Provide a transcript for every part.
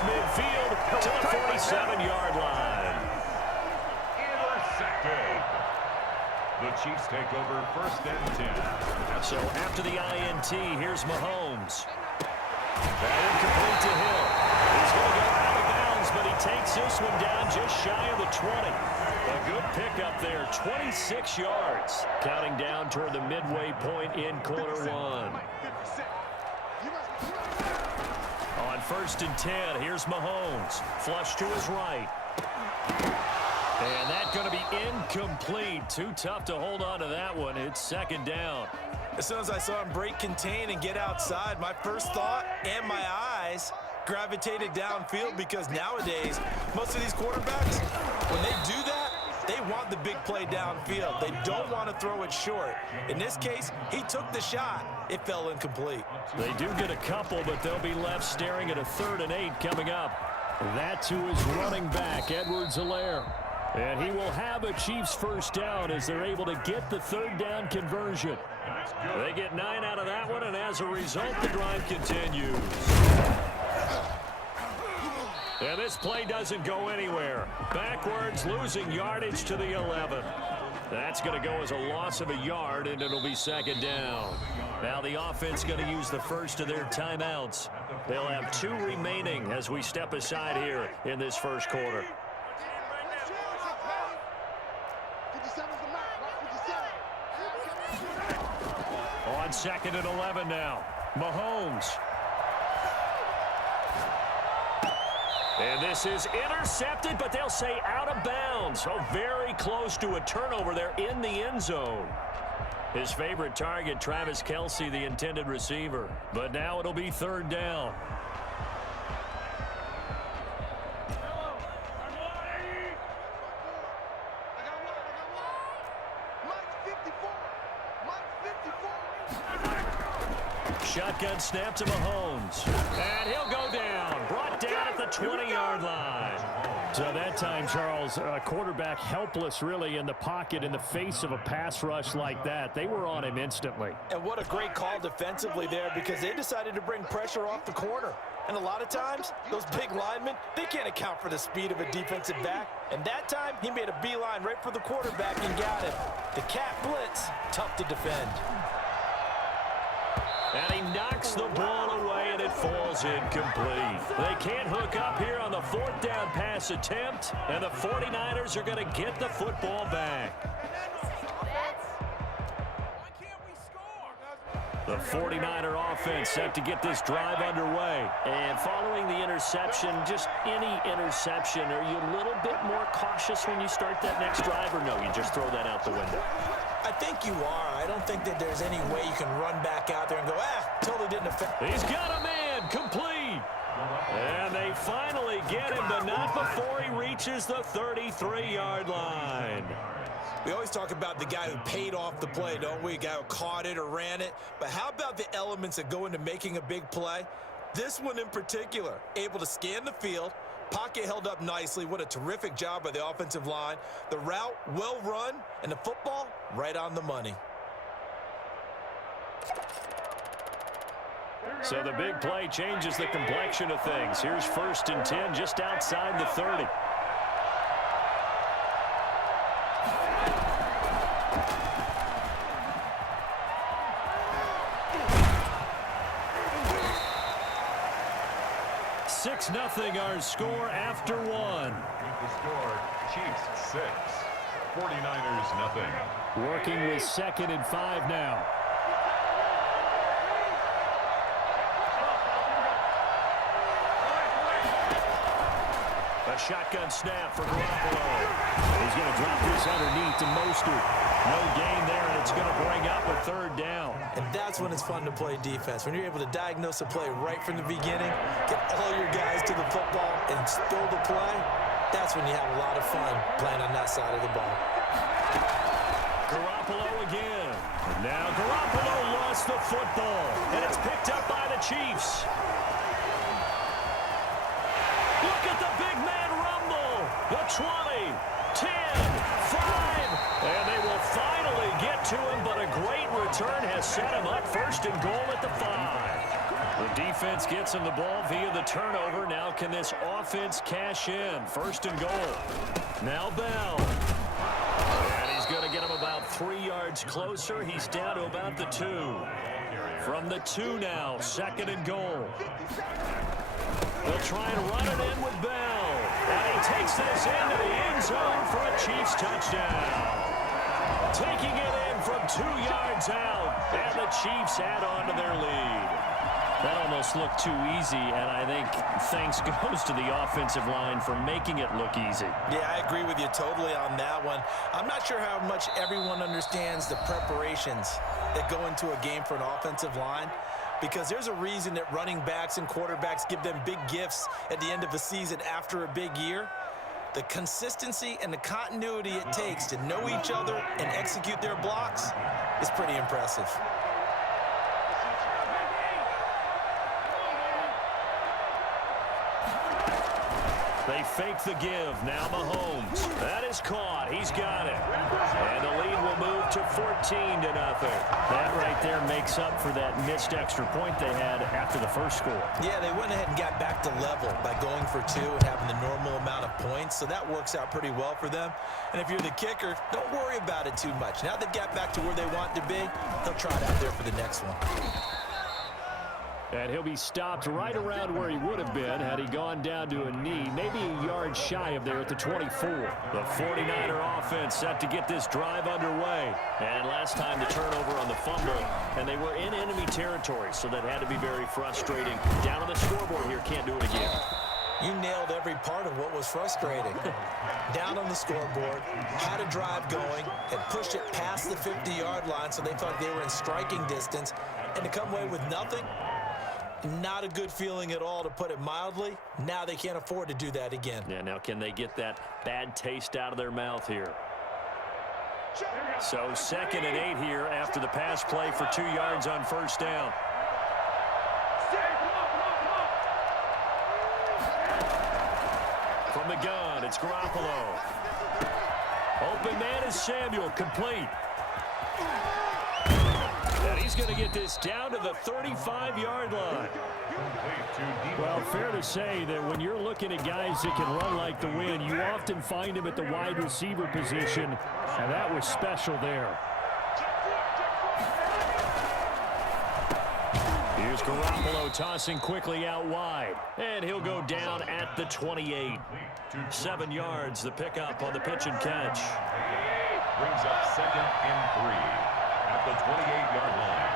across midfield to the 47-yard line. Intercepted. The Chiefs take over 1st and 10. So after the INT, here's Mahomes. That incomplete to Hill. He's going to go out of bounds, but he takes this one down just shy of the 20. A good pickup there, 26 yards. Counting down toward the midway point in quarter one. On 1st and 10, here's Mahomes. Flush to his right. And that's going to be incomplete. Too tough to hold on to that one. It's 2nd down. As soon as I saw him break contain and get outside, my first thought and my eyes gravitated downfield, because nowadays, most of these quarterbacks, when they do that, they want the big play downfield. They don't want to throw it short. In this case, he took the shot. It fell incomplete. They do get a couple, but they'll be left staring at a 3rd and 8 coming up. That to his running back, Edwards-Helaire. And he will have a Chiefs first down as they're able to get the 3rd down conversion. They get 9 out of that one, and as a result, the drive continues. And this play doesn't go anywhere. Backwards, losing yardage to the 11. That's going to go as a loss of a yard, and it'll be 2nd down. Now the offense going to use the first of their timeouts. They'll have 2 remaining as we step aside here in this first quarter. On 2nd and 11 now. Mahomes. And this is intercepted, but they'll say out of bounds. So very close to a turnover there in the end zone. His favorite target, Travis Kelce, the intended receiver. But now it'll be 3rd down. Shotgun snap to Mahomes. And he'll go down. Brought down at the 20-yard line. So that time, Charles, a quarterback helpless really in the pocket in the face of a pass rush like that. They were on him instantly. And what a great call defensively there, because they decided to bring pressure off the corner. And a lot of times, those big linemen, they can't account for the speed of a defensive back. And that time, he made a beeline right for the quarterback and got him. The cat blitz, tough to defend. And he knocks the ball away, and it falls incomplete. They can't hook up here on the 4th down pass attempt, and the 49ers are going to get the football back. The 49er offense set to get this drive underway. And following the interception, just any interception, are you a little bit more cautious when you start that next drive, or no, you just throw that out the window? I think you are. I don't think that there's any way you can run back out there and go, totally didn't affect. He's got a man, complete. And they finally get him, but not before he reaches the 33-yard line. We always talk about the guy who paid off the play, don't we? A guy who caught it or ran it. But how about the elements that go into making a big play? This one in particular, able to scan the field, pocket held up nicely. What a terrific job by the offensive line. The route well run, and the football right on the money. So the big play changes the complexion of things. Here's 1st and 10 just outside the 30. Nothing our score after one. The score, Chiefs 6, 49ers nothing. Working with 2nd and 5 now. A shotgun snap for Garoppolo. He's going to drop this underneath to Mostert. No gain there, and it's going to bring up a 3rd down. And that's when it's fun to play defense. When you're able to diagnose a play right from the beginning, get all your guys to the football, and throw the play, that's when you have a lot of fun playing on that side of the ball. Garoppolo again. And now Garoppolo lost the football, and it's picked up by the Chiefs. Look at the big man rumble. The 20, 10, 5, and they will finally get to him, but a great return has set him up 1st and goal at the 5. The defense gets him the ball via the turnover. Now can this offense cash in? First and goal. Now Bell. And he's going to get him about 3 yards closer. He's down to about the 2. From the 2 now, second and goal. They'll try and run it in with Bell. And he takes this into the end zone for a Chiefs touchdown. Taking it in from 2 yards out. And the Chiefs add on to their lead. That almost looked too easy, and I think thanks goes to the offensive line for making it look easy. Yeah, I agree with you totally on that one. I'm not sure how much everyone understands the preparations that go into a game for an offensive line, because there's a reason that running backs and quarterbacks give them big gifts at the end of the season after a big year. The consistency and the continuity it takes to know each other and execute their blocks is pretty impressive. They fake the give. Now Mahomes. That is caught. He's got it. And the lead will move to 14-0. That right there makes up for that missed extra point they had after the first score. Yeah, they went ahead and got back to level by going for 2 and having the normal amount of points. So that works out pretty well for them. And if you're the kicker, don't worry about it too much. Now they've got back to where they want to be, they'll try it out there for the next one. And he'll be stopped right around where he would have been had he gone down to a knee, maybe a yard shy of there at the 24. The 49er offense set to get this drive underway. And last time the turnover on the fumble, and they were in enemy territory, so that had to be very frustrating. Down on the scoreboard here, can't do it again. You nailed every part of what was frustrating. Down on the scoreboard, had a drive going, had pushed it past the 50-yard line, so they thought they were in striking distance, and to come away with nothing, not a good feeling at all, to put it mildly. Now they can't afford to do that again. Yeah, now can they get that bad taste out of their mouth here? So 2nd and 8 here after the pass play for 2 yards on first down. From the gun, it's Garoppolo. Open man is Samuel, complete. And he's going to get this down to the 35-yard line. Well, fair to say that when you're looking at guys that can run like the wind, you often find them at the wide receiver position, and that was special there. Here's Garoppolo tossing quickly out wide, and he'll go down at the 28. 7 yards, the pickup on the pitch and catch. Brings up 2nd and 3. At the 28-yard line.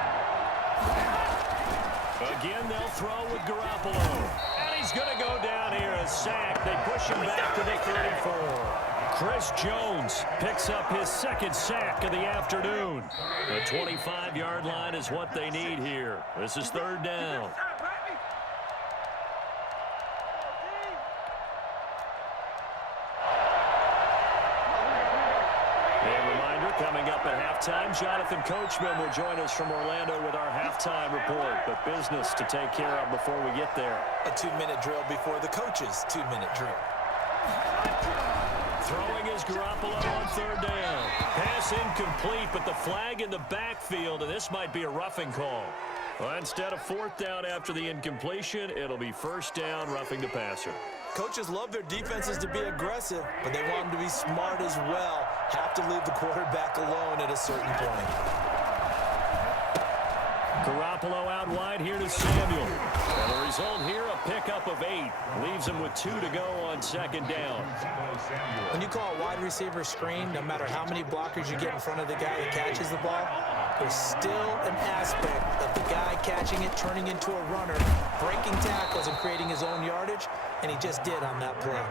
Again, they'll throw with Garoppolo. And he's going to go down here, a sack. They push him back to the 34. Chris Jones picks up his 2nd sack of the afternoon. The 25-yard line is what they need here. This is 3rd down. Coming up at halftime, Jonathan Coachman will join us from Orlando with our halftime report. But business to take care of before we get there. A 2-minute drill before the coach's 2-minute drill. Throwing is Garoppolo on 3rd down. Pass incomplete, but the flag in the backfield, and this might be a roughing call. Well, instead of 4th down after the incompletion, it'll be 1st down, roughing the passer. Coaches love their defenses to be aggressive, but they want them to be smart as well. Have to leave the quarterback alone at a certain point. Garoppolo out wide here to Samuel. And the result here, a pickup of 8. Leaves him with 2 to go on 2nd down. When you call a wide receiver screen, no matter how many blockers you get in front of the guy that catches the ball, there's still an aspect of the guy catching it, turning into a runner, breaking tackles and creating his own yardage, and he just did on that play.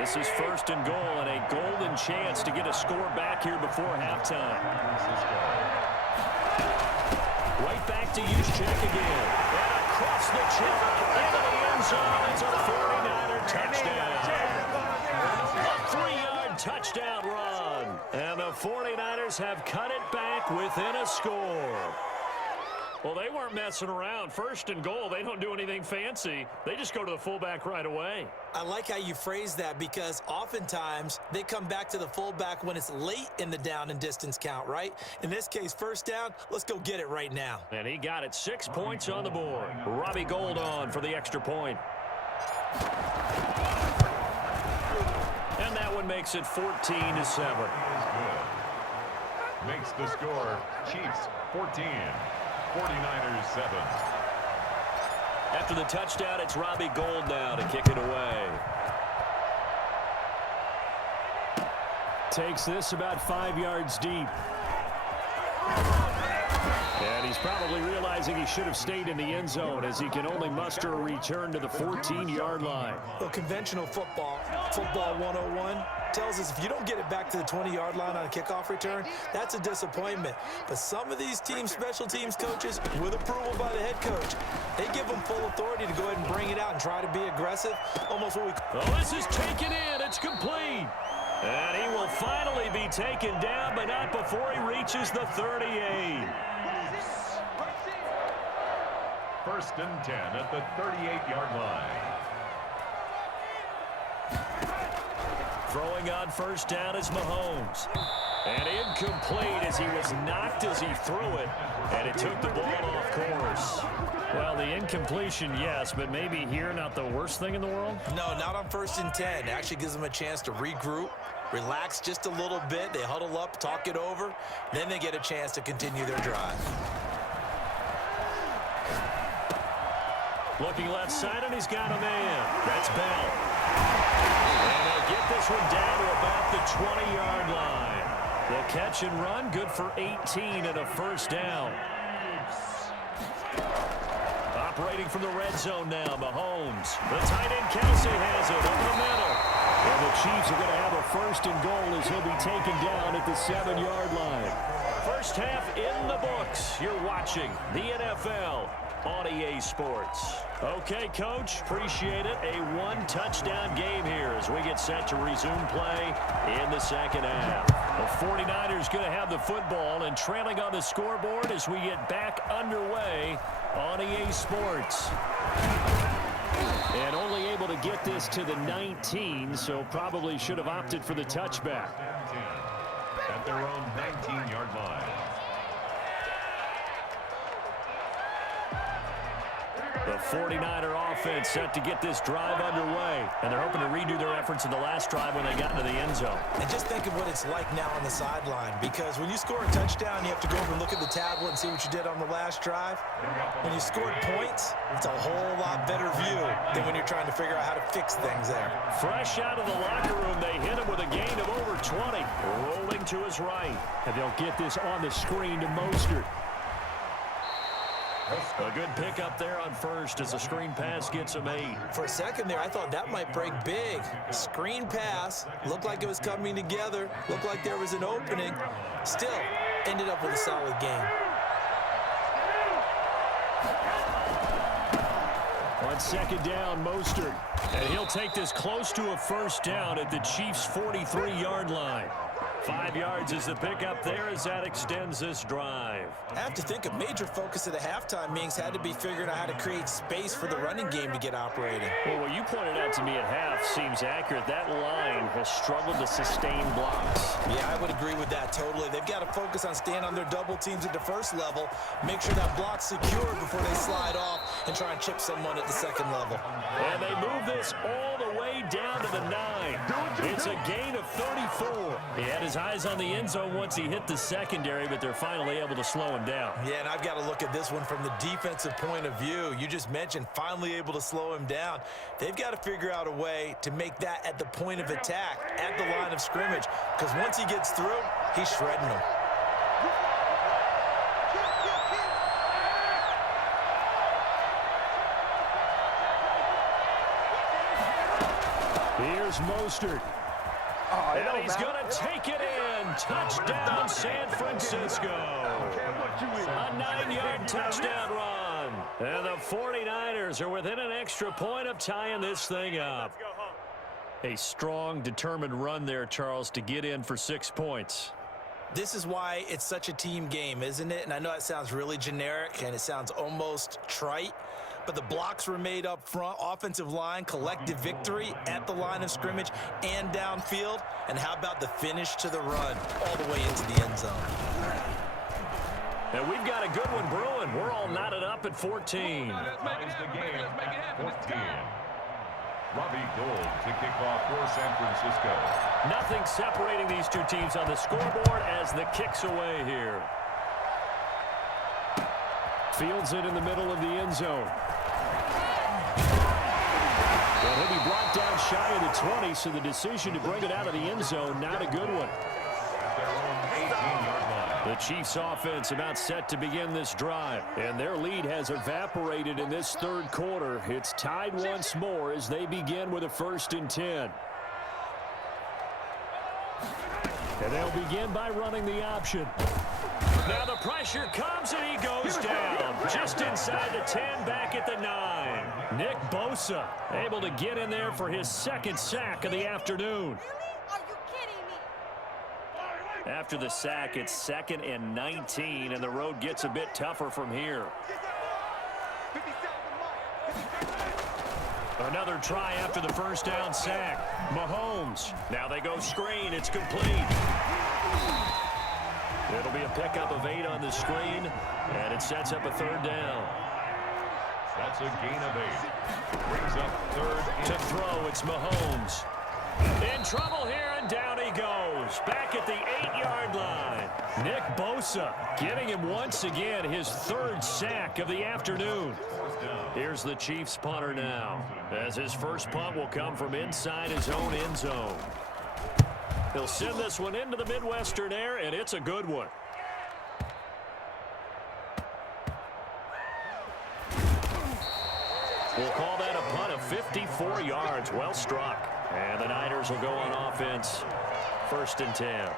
This is 1st and goal, and a golden chance to get a score back here before halftime. Right back to Juszczyk again. And across the chin, into the end zone. It's a 49er touchdown. A 3-yard touchdown run. And the 49ers have cut it back within a score. Well, they weren't messing around. First and goal, they don't do anything fancy. They just go to the fullback right away. I like how you phrase that because oftentimes they come back to the fullback when it's late in the down and distance count, right? In this case, first down, let's go get it right now. And he got it. 6 points on the board. Robbie Gould on for the extra point. And that one makes it 14-7. Makes the score Chiefs 14, 49ers 7. After the touchdown, it's Robbie Gould now to kick it away. Takes this about 5 yards deep. And he's probably realizing he should have stayed in the end zone as he can only muster a return to the 14-yard line. Well, conventional football 101, tells us if you don't get it back to the 20-yard line on a kickoff return, that's a disappointment. But some of these special teams coaches, with approval by the head coach, they give them full authority to go ahead and bring it out and try to be aggressive. Almost what we... Oh, this is taken in. It's complete. And he will finally be taken down, but not before he reaches the 38. First and 10 at the 38-yard line. Throwing on first down is Mahomes. And incomplete as he was knocked as he threw it. And it took the ball off course. Well, the incompletion, yes, but maybe here not the worst thing in the world? No, not on first and 10. It actually gives them a chance to regroup, relax just a little bit. They huddle up, talk it over. Then they get a chance to continue their drive. Looking left side, and he's got a man. That's Bell. And they'll get this one down to about the 20-yard line. The catch and run, good for 18 and a first down. Operating from the red zone now, Mahomes. The tight end, Kelsey, has it over the middle. And the Chiefs are going to have a first and goal as he'll be taken down at the 7-yard line. First half in the books. You're watching the NFL on EA Sports. Okay, Coach, appreciate it. A one-touchdown game here as we get set to resume play in the second half. The 49ers going to have the football and trailing on the scoreboard as we get back underway on EA Sports. And only able to get this to the 19, so probably should have opted for the touchback. At their own 19-yard line. The 49er offense set to get this drive underway. And they're hoping to redo their efforts in the last drive when they got into the end zone. And just think of what it's like now on the sideline, because when you score a touchdown, you have to go over and look at the tablet and see what you did on the last drive. When you scored points, it's a whole lot better view than when you're trying to figure out how to fix things there. Fresh out of the locker room, they hit him with a gain of over 20. Rolling to his right. And they'll get this on the screen to Mostert. A good pickup there on first as the screen pass gets him 8. For a second there, I thought that might break big. Screen pass, looked like it was coming together, looked like there was an opening. Still, ended up with a solid game. On second down, Mostert. And he'll take this close to a first down at the Chiefs' 43-yard line. 5 yards is the pickup there as that extends this drive. I have to think a major focus of the halftime meetings had to be figuring out how to create space for the running game to get operating. Well, what you pointed out to me at half seems accurate. That line has struggled to sustain blocks. Yeah, I would agree with that totally. They've got to focus on staying on their double teams at the first level, make sure that block's secure before they slide off and try and chip someone at the second level. And they move this all the way down to the 9. It's a gain of 34. He had his eyes on the end zone once he hit the secondary, but they're finally able to slow him down. Yeah, and I've got to look at this one from the defensive point of view. You just mentioned finally able to slow him down. They've got to figure out a way to make that at the point of attack, at the line of scrimmage, because once he gets through, he's shredding them. Here's Mostert. And he's going to take it in. Touchdown, San Francisco. A 9-yard touchdown run. And the 49ers are within an extra point of tying this thing up. A strong, determined run there, Charles, to get in for 6 points. This is why it's such a team game, isn't it? And I know it sounds really generic and it sounds almost trite, but the blocks were made up front, offensive line, collective victory at the line of scrimmage and downfield. And how about the finish to the run all the way into the end zone? And we've got a good one brewing. We're all knotted up at 14. Ties the game at 14. Robbie Gould to kick off for San Francisco. Nothing separating these two teams on the scoreboard as the kick's away here. Fields it in the middle of the end zone. Well, he'll be brought down shy of the 20, so the decision to bring it out of the end zone, not a good one. At their own 18-yard line. The Chiefs offense about set to begin this drive. And their lead has evaporated in this third quarter. It's tied once more as they begin with a 1st and 10. And they'll begin by running the option. Now the pressure comes and he goes down. Just inside the 10, back at the 9. Nick Bosa able to get in there for his 2nd sack of the afternoon. After the sack, it's 2nd and 19, and the road gets a bit tougher from here. Another try after the 1st down sack. Mahomes. Now they go screen. It's complete. It'll be a pickup of 8 on the screen, and it sets up a 3rd down. That's a gain of 8. Brings up 3rd and To throw, it's Mahomes. In trouble here, and down he goes. Back at the 8-yard line. Nick Bosa getting him once again, his 3rd sack of the afternoon. Here's the Chiefs punter now, as his first punt will come from inside his own end zone. He'll send this one into the Midwestern air, and it's a good one. We'll call that a punt of 54 yards. Well struck. And the Niners will go on offense. 1st and 10.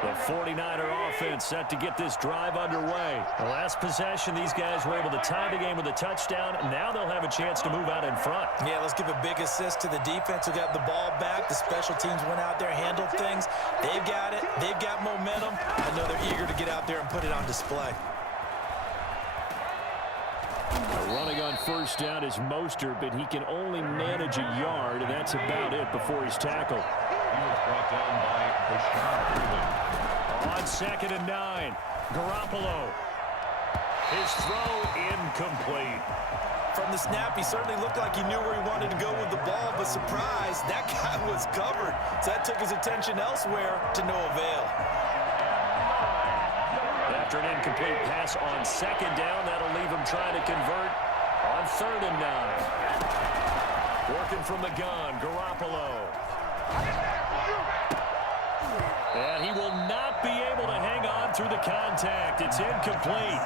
The 49er offense set to get this drive underway. The last possession, these guys were able to tie the game with a touchdown. Now they'll have a chance to move out in front. Yeah, let's give a big assist to the defense who got the ball back. The special teams went out there, handled things. They've got it. They've got momentum. I know they're eager to get out there and put it on display. Running on 1st down is Mostert, but he can only manage a yard, and that's about it before he's tackled. he was brought down by Bashaud Breeland. On 2nd and 9, Garoppolo. His throw incomplete. From the snap, he certainly looked like he knew where he wanted to go with the ball, but surprise, that guy was covered. So that took his attention elsewhere to no avail. After an incomplete pass on 2nd down, that'll leave him trying to convert on 3rd and 9. Working from the gun, Garoppolo. And he will not be able to hang on through the contact. It's incomplete.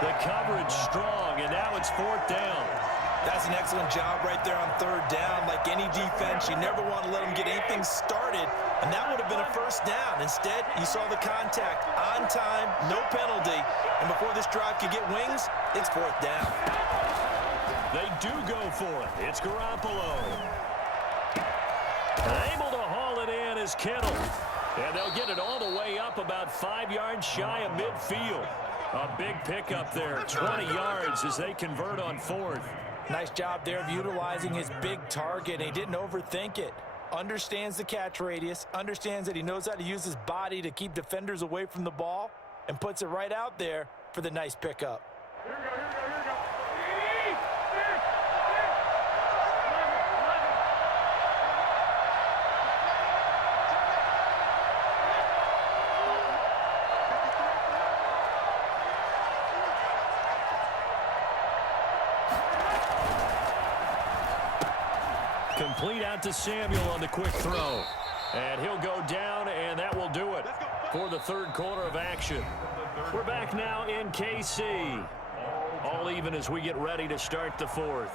The coverage strong, and now it's 4th down. That's an excellent job right there on 3rd down. Like any defense, you never want to let them get anything started, and that would have been a 1st down. Instead, you saw the contact on time, no penalty, and before this drive could get wings, it's 4th down. They do go for it. It's Garoppolo. Able to haul it in is Kittle. And they'll get it all the way up about 5 yards shy of midfield. A big pickup there, 20 yards as they convert on 4th. Nice job there of utilizing his big target, and he didn't overthink it. Understands the catch radius, understands that he knows how to use his body to keep defenders away from the ball, and puts it right out there for the nice pickup. Here we go, here we go, here we go. Complete out to Samuel on the quick throw. And he'll go down, and that will do it for the 3rd quarter of action. We're back now in KC. All even as we get ready to start the 4th.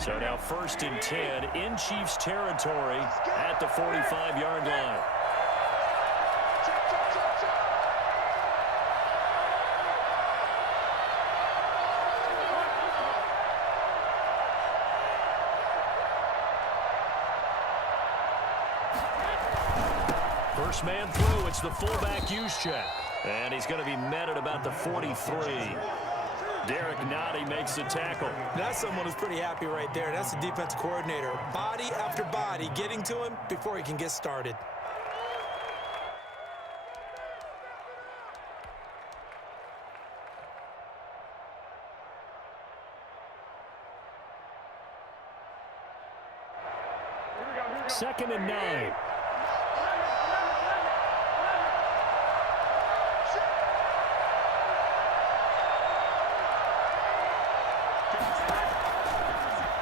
So now 1st and 10 in Chiefs territory at the 45-yard line. First man through, it's the fullback use check. And he's going to be met at about the 43. Derek Nottie makes the tackle. That's someone who's pretty happy right there. That's the defensive coordinator. Body after body getting to him before he can get started. Second and 9.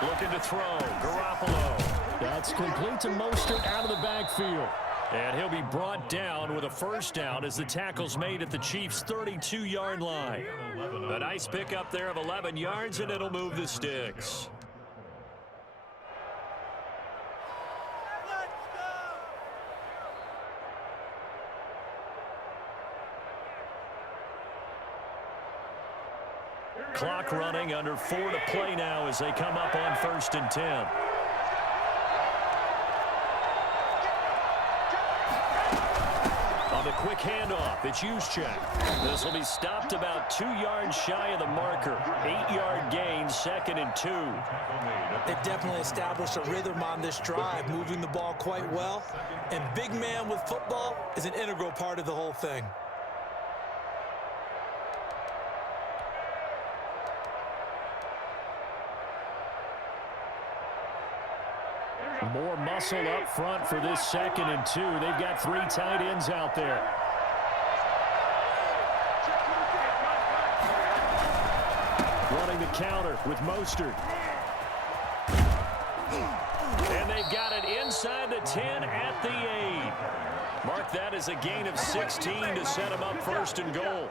Looking to throw. Garoppolo. That's complete to Mostert out of the backfield. And he'll be brought down with a first down as the tackle's made at the Chiefs' 32-yard line. A nice pickup there of 11 yards, and it'll move the sticks. Clock running, under 4 to play now as they come up on 1st and 10. On the quick handoff, it's Juszczyk. This will be stopped about 2 yards shy of the marker. 8-yard gain, 2nd and 2. They've definitely established a rhythm on this drive, moving the ball quite well. And big man with football is an integral part of the whole thing. More muscle up front for this 2nd and 2. They've got 3 tight ends out there. Running the counter with Mostert. And they've got it inside the 10 at the 8. Mark that as a gain of 16 to set them up 1st and goal.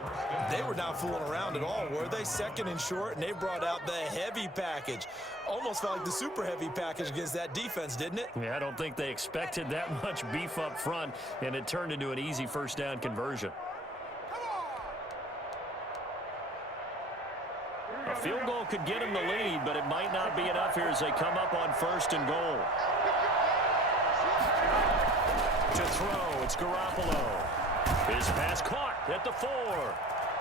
They were not fooling around at all, were they? 2nd and short, and they brought out the heavy package. Almost felt like the super heavy package against that defense, didn't it? Yeah, I don't think they expected that much beef up front, and it turned into an easy first down conversion. A field goal could get them the lead, but it might not be enough here as they come up on 1st and goal. To throw, it's Garoppolo. His pass caught at the 4.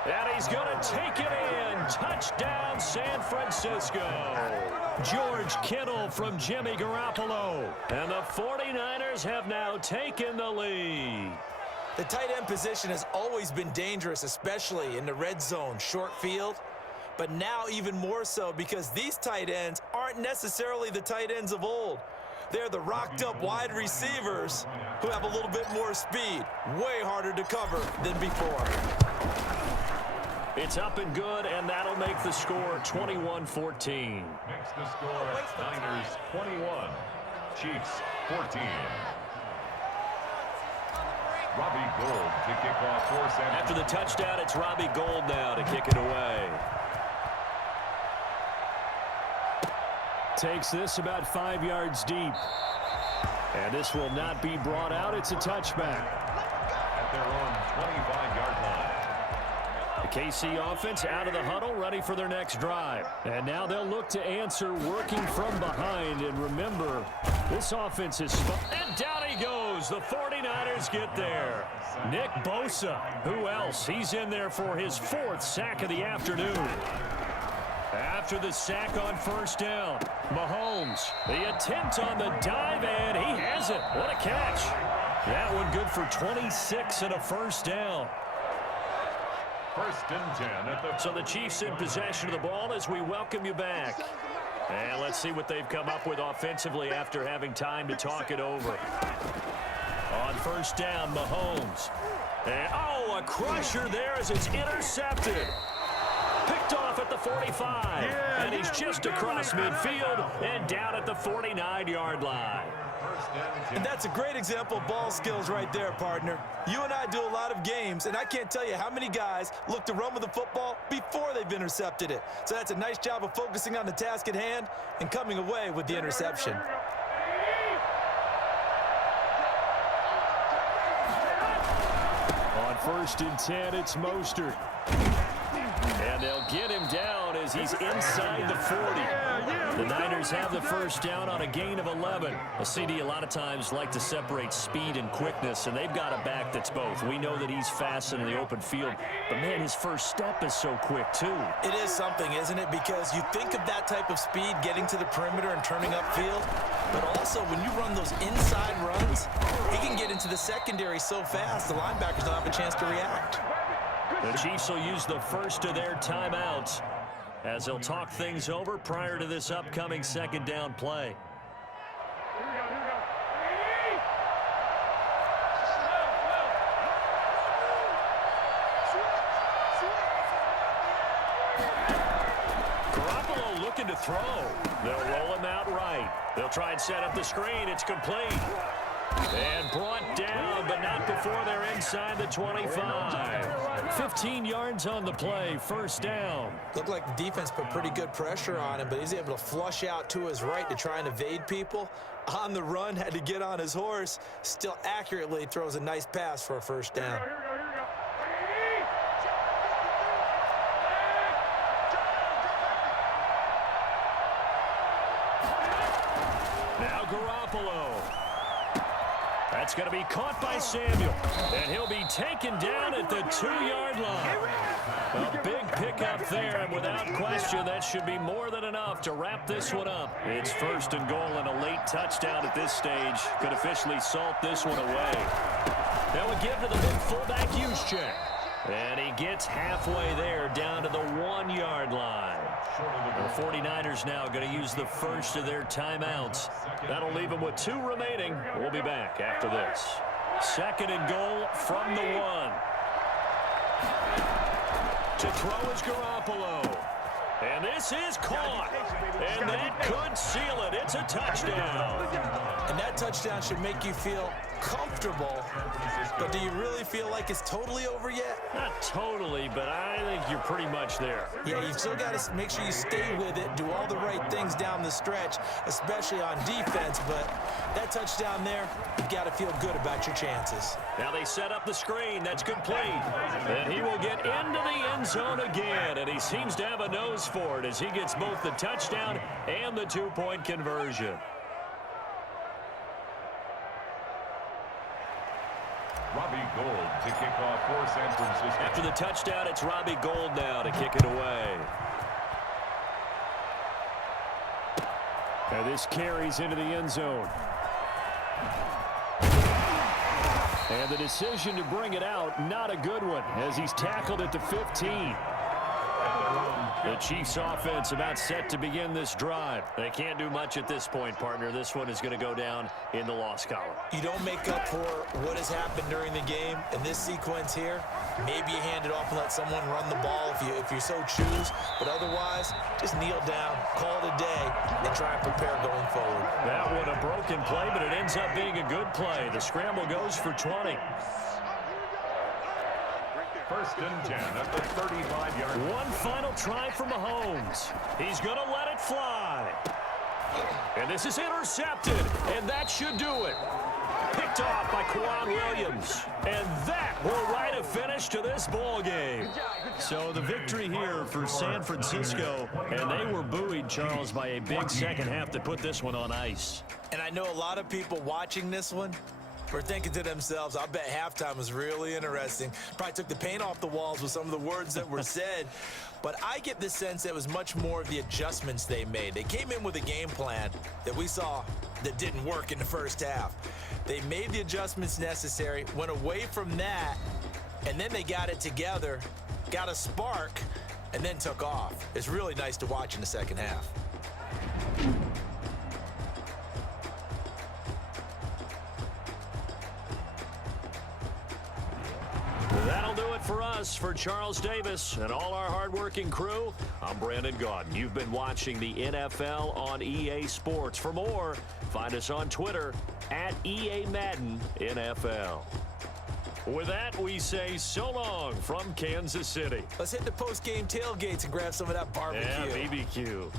And he's going to take it in. Touchdown, San Francisco. George Kittle from Jimmy Garoppolo. And the 49ers have now taken the lead. The tight end position has always been dangerous, especially in the red zone, short field. But now even more so because these tight ends aren't necessarily the tight ends of old. They're the rocked-up wide receivers who have a little bit more speed. Way harder to cover than before. It's up and good, and that'll make the score 21-14. Makes the score Niners 21, Chiefs 14. Robbie Gould to kick off for San Francisco. After the touchdown, it's Robbie Gould now to kick it away. Takes this about 5 yards deep. And this will not be brought out. It's a touchback. At their own 25-yard line. The KC offense out of the huddle, ready for their next drive. And now they'll look to answer working from behind. And remember, this offense is... And down he goes. The 49ers get there. Nick Bosa. Who else? He's in there for his 4th sack of the afternoon. After the sack on 1st down, Mahomes, the attempt on the dive, and he has it. What a catch. That one good for 26 and a 1st down. 1st and 10 at the... So the Chiefs in possession of the ball as we welcome you back. And let's see what they've come up with offensively after having time to talk it over. On 1st down, Mahomes. And, oh, a crusher there as it's intercepted. Picked off at the 45. And he's just across midfield and down at the 49-yard line. And that's a great example of ball skills right there, partner. You and I do a lot of games, and I can't tell you how many guys look to run with the football before they've intercepted it. So that's a nice job of focusing on the task at hand and coming away with the interception. On 1st and 10, it's Mostert. And they'll get him down as he's inside the 40. The Niners have the first down on a gain of 11. A CD a lot of times like to separate speed and quickness, and they've got a back that's both. We know that he's fast in the open field, but man, his first step is so quick too. It is something, isn't it? Because you think of that type of speed getting to the perimeter and turning upfield, but also when you run those inside runs, he can get into the secondary so fast the linebackers don't have a chance to react. The Chiefs will use the first of their timeouts as they'll talk things over prior to this upcoming second down play. Garoppolo looking to throw. They'll roll him out right. They'll try and set up the screen. It's complete. And brought down, but not before they're inside the 25. 15 yards on the play, first down. Looked like the defense put pretty good pressure on him, but he's able to flush out to his right to try and evade people. On the run, had to get on his horse. Still accurately throws a nice pass for a first down. Now Garoppolo. That's going to be caught by Samuel, and he'll be taken down at the 2-yard line. A big pickup there, and without question, that should be more than enough to wrap this one up. It's 1st and goal and a late touchdown at this stage. Could officially salt this one away. Now we give to the big fullback use check. And he gets halfway there, down to the 1-yard line. The 49ers now going to use the first of their timeouts. That'll leave them with 2 remaining. We'll be back after this. 2nd and goal from the 1. To throw is Garoppolo. And this is caught. And that could seal it. It's a touchdown. And that touchdown should make you feel comfortable. But do you really feel like it's totally over yet? Not totally, but I think you're pretty much there. Yeah, you've still got to make sure you stay with it, do all the right things down the stretch, especially on defense. But that touchdown there, you've got to feel good about your chances. Now they set up the screen. That's complete. And he will get into the end zone again. And he seems to have a nose for it as he gets both the touchdown and the 2-point conversion. Robbie Gould to kick off for San Francisco. After the touchdown, it's Robbie Gould now to kick it away. And this carries into the end zone. And the decision to bring it out, not a good one, as he's tackled at the 15. The Chiefs offense about set to begin this drive. They can't do much at this point, partner. This one is going to go down in the loss column. You don't make up for what has happened during the game in this sequence here. Maybe you hand it off and let someone run the ball if you so choose. But otherwise, just kneel down, call it a day, and try and prepare going forward. That one a broken play, but it ends up being a good play. The scramble goes for 20. 1st and 10 at the 35-yard line. One final try for Mahomes. He's going to let it fly. And this is intercepted, and that should do it. Picked off by Quan Williams. And that will write a finish to this ball game. So the victory here for San Francisco, and they were buoyed, Charles, by a big second half to put this one on ice. And I know a lot of people watching this one were thinking to themselves, I bet halftime was really interesting. Probably took the paint off the walls with some of the words that were said. But I get the sense that it was much more of the adjustments they made. They came in with a game plan that we saw that didn't work in the first half. They made the adjustments necessary, went away from that, and then they got it together, got a spark, and then took off. It's really nice to watch in the second half. That'll do it for us. For Charles Davis and all our hardworking crew, I'm Brandon Gaudin. You've been watching the NFL on EA Sports. For more, find us on Twitter at EA Madden NFL. With that, we say so long from Kansas City. Let's hit the post-game tailgates and grab some of that barbecue. Yeah, BBQ.